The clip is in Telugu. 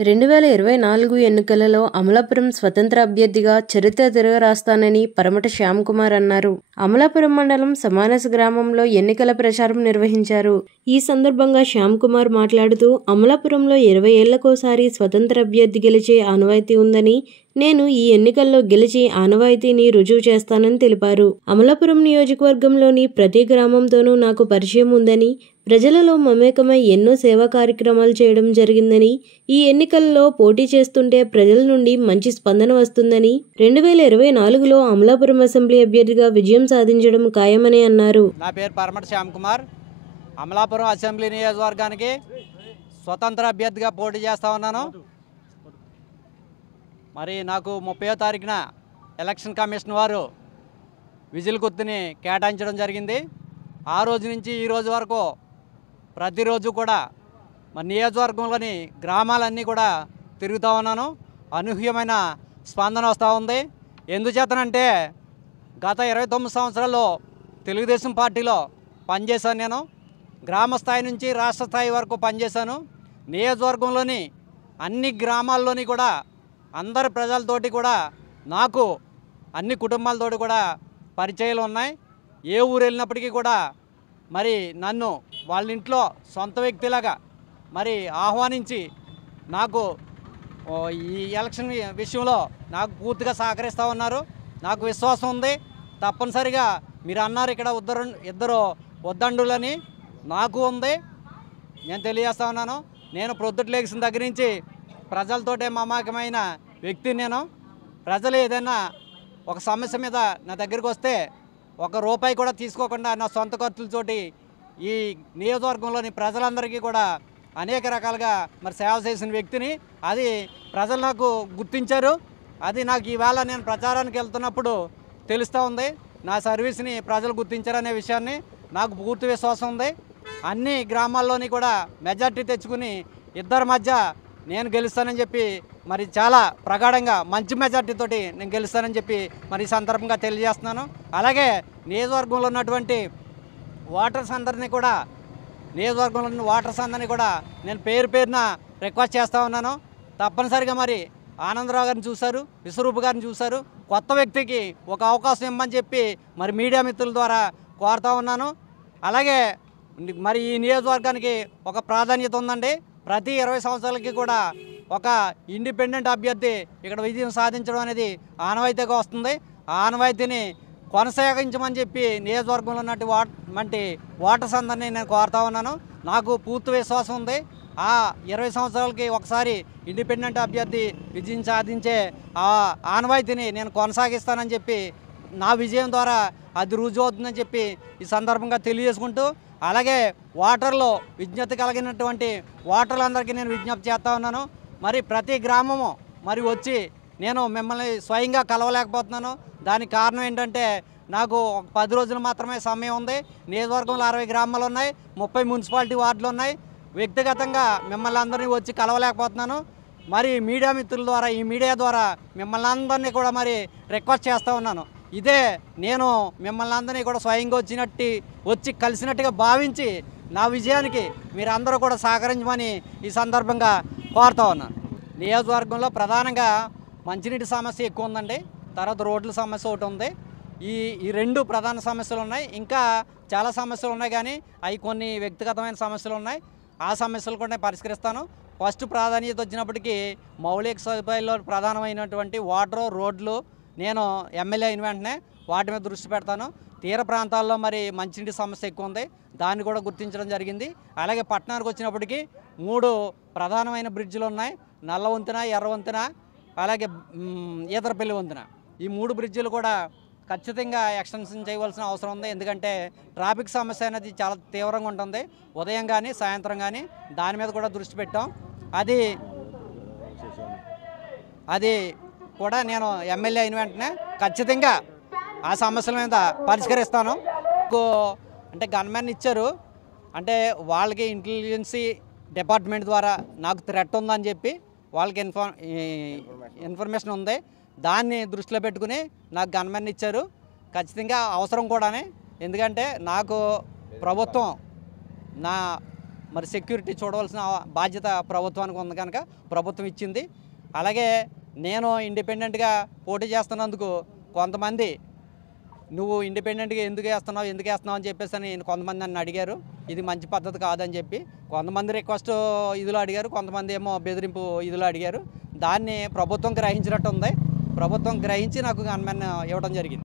2024 ఎన్నికలలో అమలాపురం స్వతంత్ర అభ్యర్థిగా చరిత్ర తిరగరాస్తానని పరమట శ్యామ్కుమార్ అన్నారు. అమలాపురం మండలం సమానస గ్రామంలో ఎన్నికల ప్రచారం నిర్వహించారు. ఈ సందర్భంగా శ్యామ్కుమార్ మాట్లాడుతూ అమలాపురంలో 20 ఏళ్లకోసారి స్వతంత్ర అభ్యర్థి గెలిచే ఆనవాయితీ ఉందని, నేను ఈ ఎన్నికల్లో గెలిచి ఆనవాయితీని రుజువు చేస్తానని తెలిపారు. అమలాపురం నియోజకవర్గంలోని ప్రతి గ్రామంతోనూ నాకు పరిచయం ఉందని, ప్రజలలో మమేకమై ఎన్నో సేవా కార్యక్రమాలు చేయడం జరిగిందని, ఈ ఎన్నికల్లో పోటీ చేస్తుంటే ప్రజల నుండి మంచి స్పందన వస్తుందని, 2024లో అమలాపురం అసెంబ్లీ అభ్యర్థిగా విజయం సాధించడం ఖాయమని అన్నారు. నా పేరు పరమట శ్యామ్కుమార్. అమలాపురం అసెంబ్లీ నియోజకవర్గానికి స్వతంత్ర అభ్యర్థిగా పోటీ చేస్తూ ఉన్నాను. మరి నాకు 30వ తారీఖున ఎలక్షన్ కమిషన్ వారు విజిల్ గుర్తుని కేటాయించడం జరిగింది. ఆ రోజు నుంచి ఈ రోజు వరకు ప్రతిరోజు కూడా మన నియోజకవర్గంలోని గ్రామాలన్నీ కూడా తిరుగుతూ ఉన్నాను. అనూహ్యమైన స్పందన వస్తూ ఉంది. ఎందుచేతనంటే గత 29 సంవత్సరాల్లో తెలుగుదేశం పార్టీలో పనిచేశాను. నేను గ్రామ స్థాయి నుంచి రాష్ట్ర స్థాయి వరకు పనిచేశాను. నియోజకవర్గంలోని అన్ని గ్రామాల్లోని కూడా అందరి ప్రజలతోటి కూడా నాకు అన్ని కుటుంబాలతోటి కూడా పరిచయాలు ఉన్నాయి. ఏ ఊరు వెళ్ళినప్పటికీ కూడా మరి నన్ను వాళ్ళ ఇంట్లో సొంత వ్యక్తిలాగా మరి ఆహ్వానించి నాకు ఈ ఎలక్షన్ విషయంలో నాకు పూర్తిగా సహకరిస్తూ ఉన్నారు. నాకు విశ్వాసం ఉంది. తప్పనిసరిగా మీరు అన్నారు ఇక్కడ ఇద్దరు వద్దండులని, నాకు ఉంది. నేను తెలియజేస్తా ఉన్నాను. నేను ప్రొద్దుట లేచిన దగ్గర నుంచి ప్రజలతోటే మమేకమైన వ్యక్తిని. నేను ప్రజలు ఏదైనా ఒక సమస్య మీద నా దగ్గరికి వస్తే ₹1 కూడా తీసుకోకుండా నా సొంత ఖర్చులతోటి ఈ నియోజకవర్గంలోని ప్రజలందరికీ కూడా అనేక రకాలుగా మరి సేవ చేసిన వ్యక్తిని. అది ప్రజలు నాకు గుర్తించారు. అది నాకు ఈవేళ నేను ప్రచారానికి వెళ్తున్నప్పుడు తెలుస్తూ ఉంది. నా సర్వీస్ని ప్రజలు గుర్తించారనే విషయాన్ని నాకు పూర్తి విశ్వాసం ఉంది. అన్ని గ్రామాల్లోని కూడా మెజార్టీ తెచ్చుకుని ఇద్దరి మధ్య నేను గెలుస్తానని చెప్పి మరి చాలా ప్రగాఢంగా మంచి మెజార్టీతోటి నేను గెలుస్తానని చెప్పి మరి ఈ సందర్భంగా తెలియజేస్తున్నాను. అలాగే నియోజకవర్గంలో ఉన్నటువంటి ఓటర్స్ అందరినీ కూడా నేను పేరున రిక్వెస్ట్ చేస్తూ ఉన్నాను. తప్పనిసరిగా మరి ఆనందరావు గారిని చూశారు, విశ్వరూప్ గారిని చూశారు. కొత్త వ్యక్తికి ఒక అవకాశం ఇవ్వమని చెప్పి మరి మీడియా మిత్రుల ద్వారా కోరుతూ ఉన్నాను. అలాగే మరి ఈ నియోజకవర్గానికి ఒక ప్రాధాన్యత ఉందండి. ప్రతి 20 సంవత్సరాలకి కూడా ఒక ఇండిపెండెంట్ అభ్యర్థి ఇక్కడ విజయం సాధించడం అనేది ఆనవాయితీగా వస్తుంది. ఆ ఆనవాయితీని కొనసాగించమని చెప్పి నియోజకవర్గంలో ఉన్నటువంటి ఓటర్స్ అందరినీ నేను కోరుతా ఉన్నాను. నాకు పూర్తి విశ్వాసం ఉంది. ఆ 20 సంవత్సరాలకి ఒకసారి ఇండిపెండెంట్ అభ్యర్థి విజయం సాధించే ఆ ఆనవాయితీని నేను కొనసాగిస్తానని చెప్పి, నా విజయం ద్వారా అది రుజువు అవుతుందని చెప్పి ఈ సందర్భంగా తెలియజేసుకుంటూ, అలాగే ఓటర్లో విజ్ఞప్తి కలిగినటువంటి ఓటర్లందరికీ నేను విజ్ఞప్తి చేస్తూ ఉన్నాను. మరి ప్రతి గ్రామము మరి వచ్చి నేను మిమ్మల్ని స్వయంగా కలవలేకపోతున్నాను. దానికి కారణం ఏంటంటే నాకు 10 రోజులు మాత్రమే సమయం ఉంది. నియోజకవర్గంలో 60 గ్రామాలు ఉన్నాయి, 30 మున్సిపాలిటీ వార్డులు ఉన్నాయి. వ్యక్తిగతంగా మిమ్మల్ని అందరినీ వచ్చి కలవలేకపోతున్నాను. మరి మీడియా మిత్రుల ద్వారా, ఈ మీడియా ద్వారా మిమ్మల్ని అందరినీ కూడా మరి రిక్వెస్ట్ చేస్తూ ఉన్నాను. ఇదే నేను మిమ్మల్ని అందరినీ కూడా స్వయంగా వచ్చి కలిసినట్టుగా భావించి నా విజయానికి మీరందరూ కూడా సహకరించమని ఈ సందర్భంగా కోరుతూ ఉన్నాను. నియోజకవర్గంలో ప్రధానంగా మంచినీటి సమస్య ఎక్కువ ఉందండి. తర్వాత రోడ్ల సమస్య ఒకటి ఉంది. ఈ రెండు ప్రధాన సమస్యలు ఉన్నాయి. ఇంకా చాలా సమస్యలు ఉన్నాయి, కానీ అవి కొన్ని వ్యక్తిగతమైన సమస్యలు ఉన్నాయి. ఆ సమస్యలు కూడా నేను పరిష్కరిస్తాను. ఫస్ట్ ప్రాధాన్యత వచ్చినప్పటికీ మౌలిక సదుపాయాల్లో ప్రధానమైనటువంటి వాటర్, రోడ్లు నేను ఎమ్మెల్యే అయిన వెంటనే వాటి మీద దృష్టి పెడతాను. తీర ప్రాంతాల్లో మరి మంచినీటి సమస్య ఎక్కువ ఉంది, దాన్ని కూడా గుర్తించడం జరిగింది. అలాగే పట్టణానికి వచ్చినప్పటికీ 3 ప్రధానమైన బ్రిడ్జిలు ఉన్నాయి. నల్ల వంతెన, ఎర్ర వంతెన, అలాగే ఈతరపల్లి వంతెన. ఈ 3 బ్రిడ్జిలు కూడా ఖచ్చితంగా ఎక్స్టెన్షన్ చేయవలసిన అవసరం ఉంది. ఎందుకంటే ట్రాఫిక్ సమస్య అనేది చాలా తీవ్రంగా ఉంటుంది. ఉదయం కానీ సాయంత్రం కానీ దాని మీద కూడా దృష్టి పెట్టాం. అది కూడా నేను ఎమ్మెల్యే అయిన వెంటనే ఖచ్చితంగా ఆ సమస్యల మీద పరిష్కరిస్తాను. అంటే గన్మెన్ ఇచ్చారు, అంటే వాళ్ళకి ఇంటెలిజెన్సీ డిపార్ట్మెంట్ ద్వారా నాకు థ్రెట్ ఉందని చెప్పి వాళ్ళకి ఇన్ఫర్మేషన్ ఉంది. దాన్ని దృష్టిలో పెట్టుకుని నాకు గన్మెన్ ఇచ్చారు. ఖచ్చితంగా అవసరం కూడానే. ఎందుకంటే నాకు ప్రభుత్వం నా మరి సెక్యూరిటీ చూడవలసిన బాధ్యత ప్రభుత్వానికి ఉంది కనుక ప్రభుత్వం ఇచ్చింది. అలాగే నేను ఇండిపెండెంట్గా పోటీ చేస్తున్నందుకు కొంతమంది నువ్వు ఇండిపెండెంట్గా ఎందుకు వేస్తున్నావు అని చెప్పేసి అని కొంతమంది నన్ను అడిగారు. ఇది మంచి పద్ధతి కాదని చెప్పి కొంతమంది రిక్వెస్ట్ ఇదిలో అడిగారు, కొంతమంది ఏమో బెదిరింపు ఇదిలో అడిగారు. దాన్ని ప్రభుత్వం గ్రహించినట్టు ఉంది. ప్రభుత్వం గ్రహించి నాకు గన్మెన్ ఇవ్వడం జరిగింది.